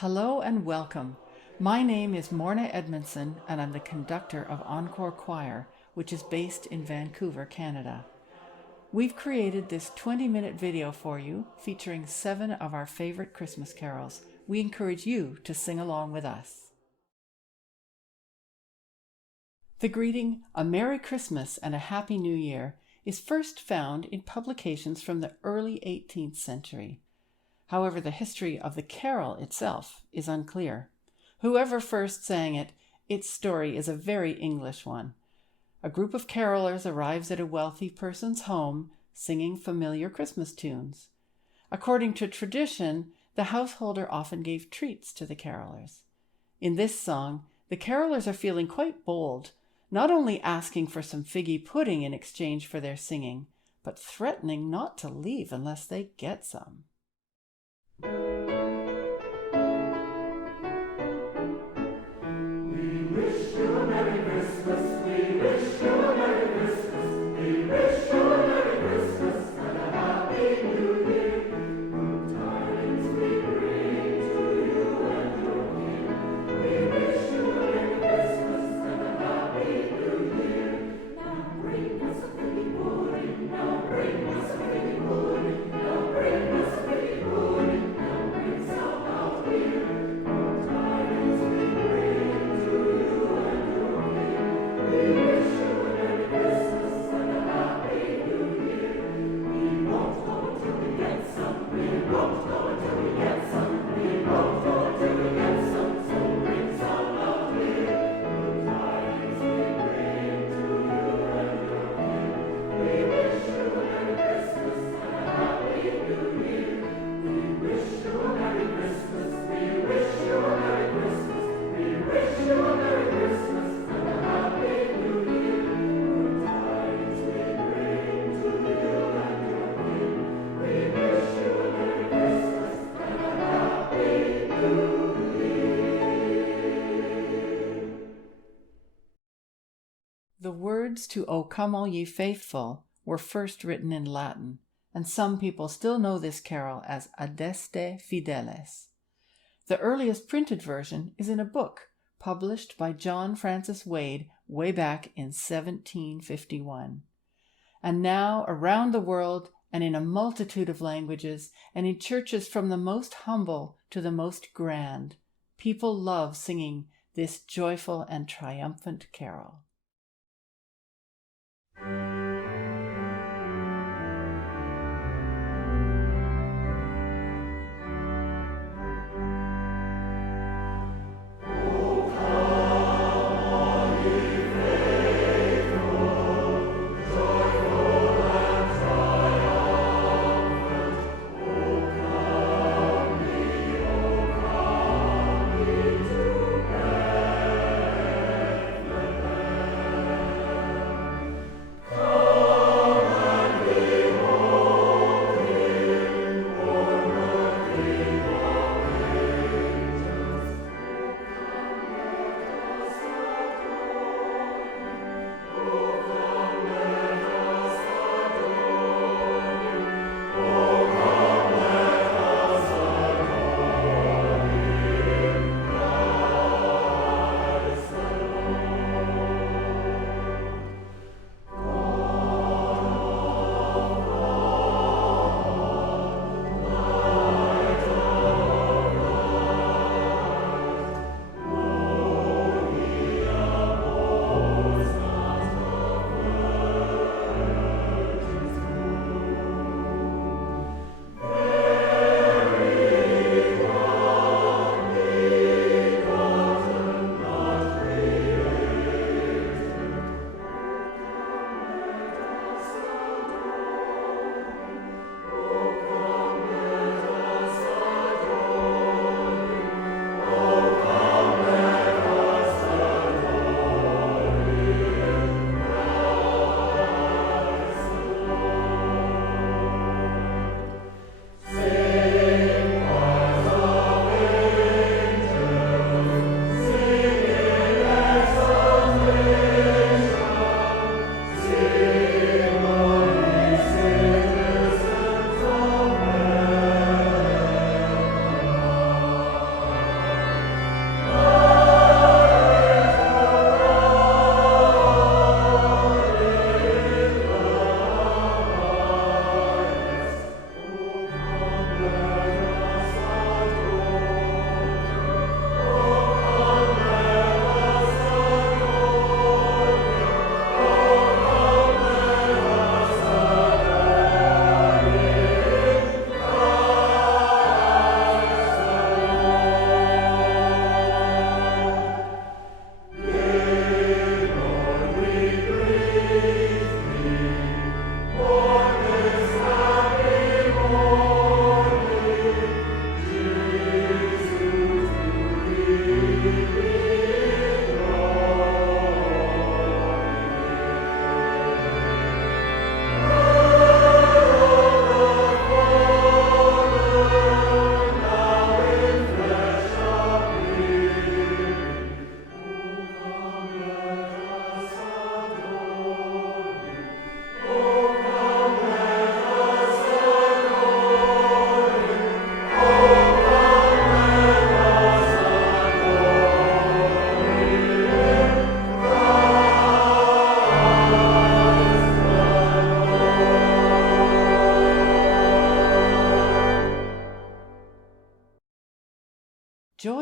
Hello and welcome. My name is Morna Edmondson and I'm the conductor of Enchor Choir, which is based in Vancouver, Canada. We've created this 20-minute video for you featuring 7 of our favorite Christmas carols. We encourage you to sing along with us. The greeting, "A Merry Christmas and a Happy New Year," is first found in publications from the early 18th century. However, the history of the carol itself is unclear. Whoever first sang it, its story is a very English one. A group of carolers arrives at a wealthy person's home, singing familiar Christmas tunes. According to tradition, the householder often gave treats to the carolers. In this song, the carolers are feeling quite bold, not only asking for some figgy pudding in exchange for their singing, but threatening not to leave unless they get some. We wish you a Merry Christmas, we wish you a Merry Christmas, we wish you a Merry Christmas and a Happy New Year. Good tidings we bring to you and your King. We wish you a Merry Christmas and a Happy New Year. Now bring us a figgy pudding, now bring us a figgy pudding, now bring us a figgy pudding. The words to "O Come All Ye Faithful" were first written in Latin, and some people still know this carol as Adeste Fideles. The earliest printed version is in a book published by John Francis Wade way back in 1751. And now, around the world and in a multitude of languages, and in churches from the most humble to the most grand, people love singing this joyful and triumphant carol. Come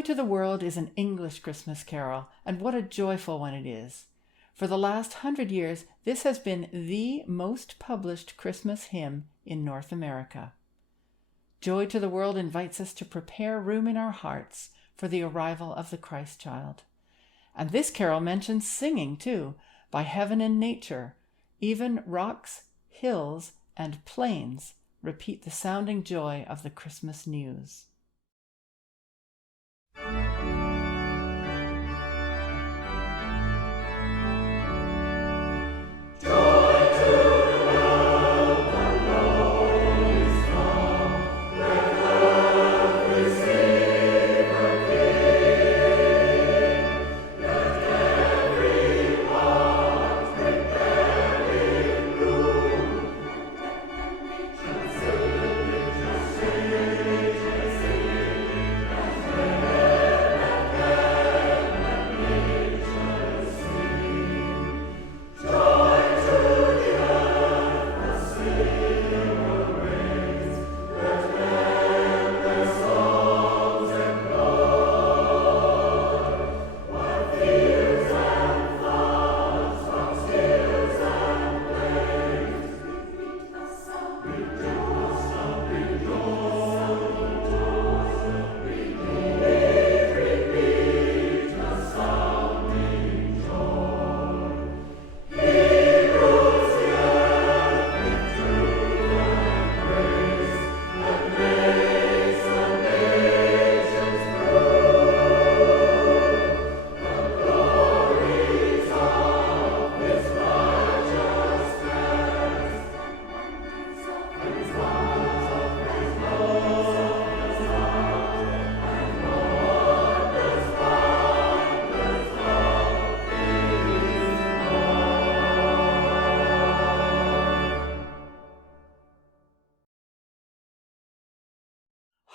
Joy to the World is an English Christmas carol, and what a joyful one it is. For the last 100 years, this has been the most published Christmas hymn in North America. Joy to the World invites us to prepare room in our hearts for the arrival of the Christ child. And this carol mentions singing too, by heaven and nature. Even rocks, hills, and plains repeat the sounding joy of the Christmas news.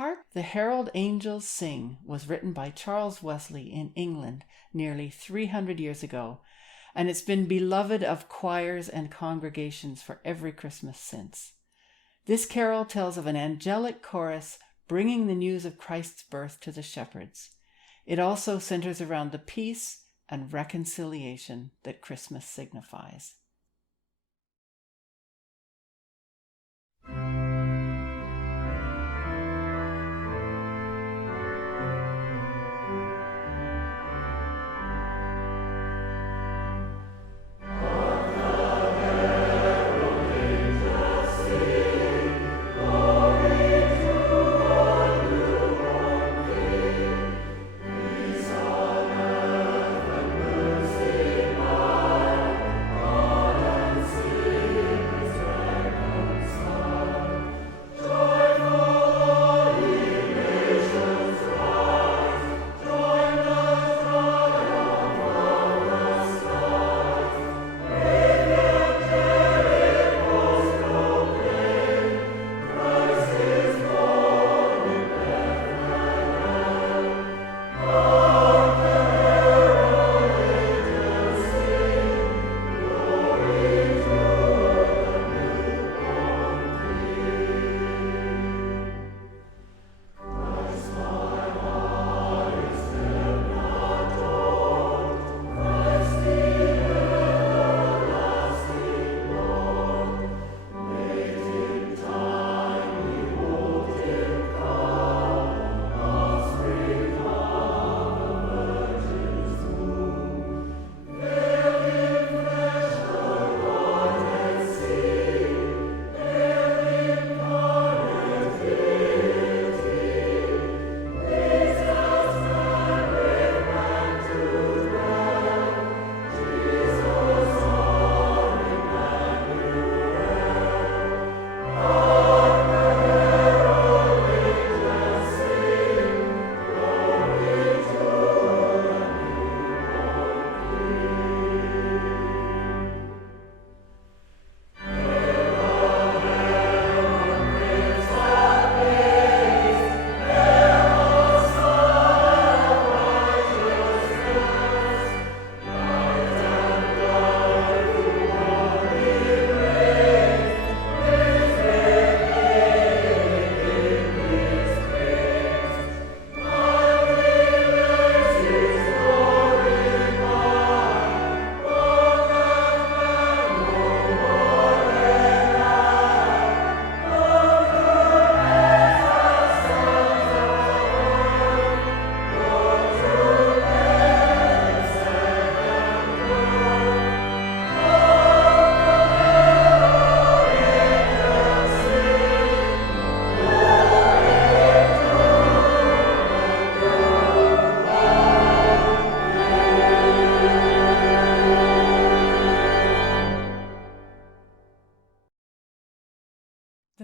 Hark, the Herald Angels Sing was written by Charles Wesley in England nearly 300 years ago, and it's been beloved of choirs and congregations for every Christmas since. This carol tells of an angelic chorus bringing the news of Christ's birth to the shepherds. It also centers around the peace and reconciliation that Christmas signifies.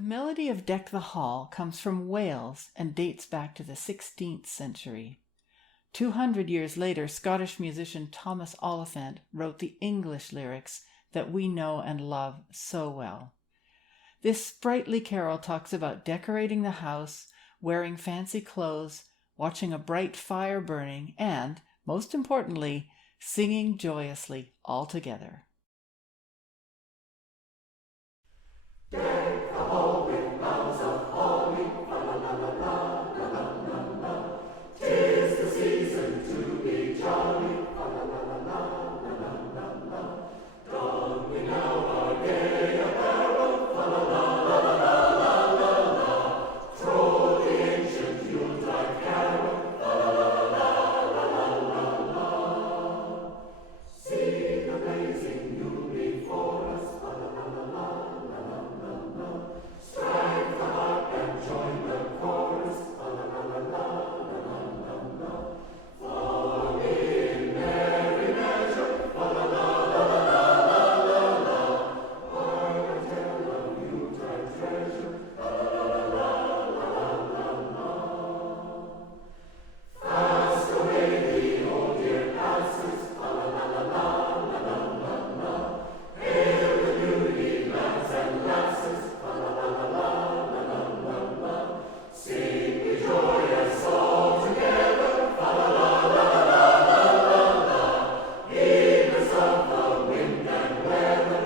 melody of Deck the Hall comes from Wales and dates back to the 16th century. 200 years later, Scottish musician Thomas Oliphant wrote the English lyrics that we know and love so well. This sprightly carol talks about decorating the house, wearing fancy clothes, watching a bright fire burning, and, most importantly, singing joyously all together. Deck the hall with boughs of holly, la la la la la la la la. 'Tis the season to be jolly, la la la la la la la la. Don we now our gay apparel, la la la la la la la. Throw the ancient Yuletide carol, la la la la la la. See the blazing Yule before us, la la la la la. Strike the harp and join the chorus, la la la la. Fall in merry measure, la la la. Hark and tell of Yuletide treasure, la la. Fast away the old year passes, la la. Hail the newly lads and lasses, la la. Sing we joyous all together, la la. Heedless of the wind and weather,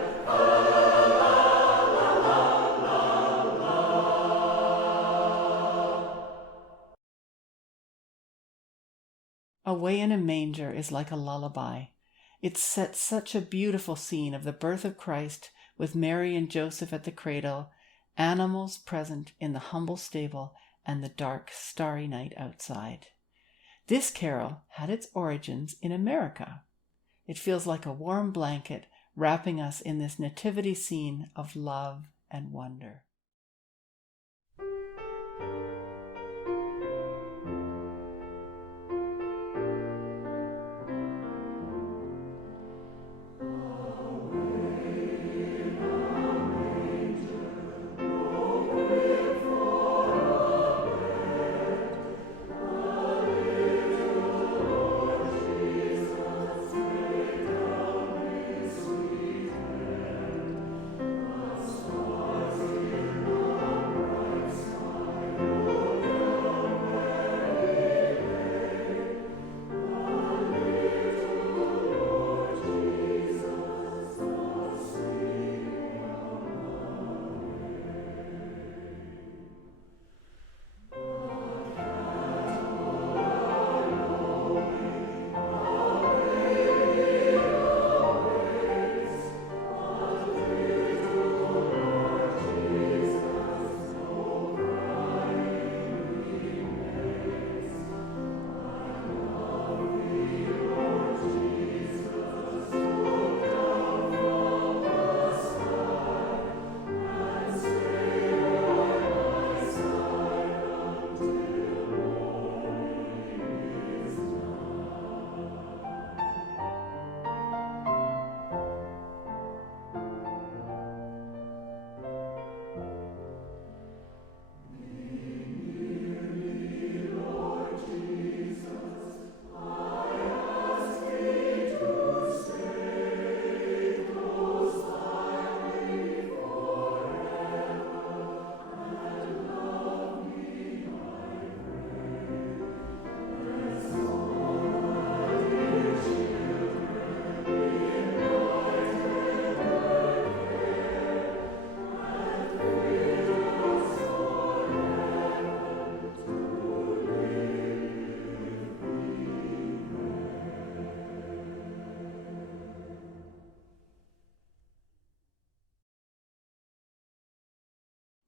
Away in a Manger is like a lullaby. It sets such a beautiful scene of the birth of Christ with Mary and Joseph at the cradle, animals present in the humble stable, and the dark, starry night outside. This carol had its origins in America. It feels like a warm blanket wrapping us in this nativity scene of love and wonder.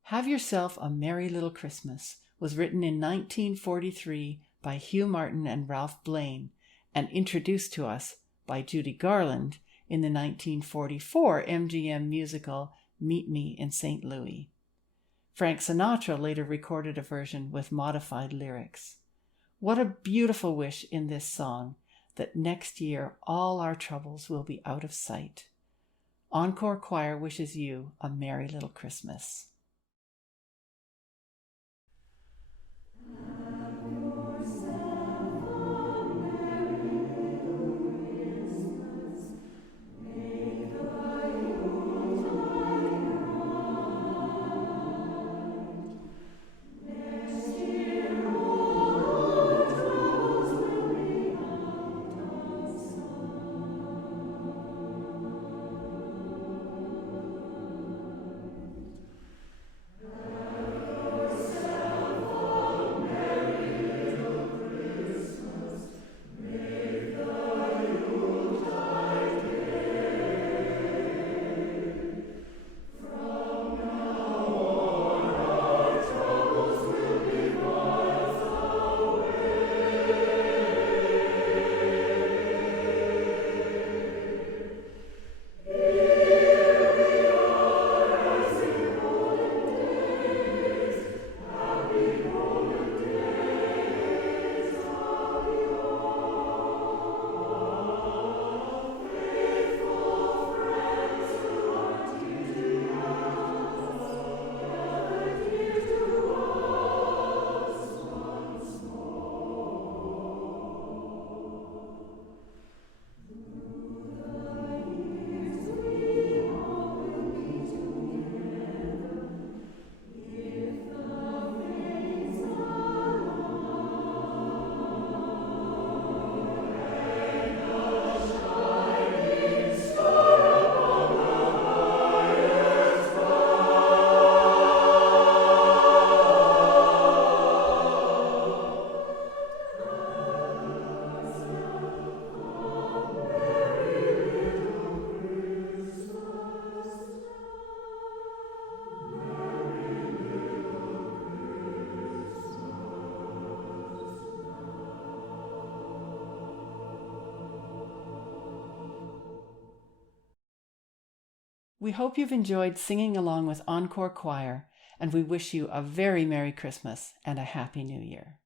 Have Yourself a Merry Little Christmas was written in 1943 by Hugh Martin and Ralph Blaine and introduced to us by Judy Garland in the 1944 MGM musical Meet Me in St. Louis. Frank Sinatra later recorded a version with modified lyrics. What a beautiful wish in this song that next year all our troubles will be out of sight. Encore Choir wishes you a Merry Little Christmas. We hope you've enjoyed singing along with Encore Choir, and we wish you a very Merry Christmas and a Happy New Year.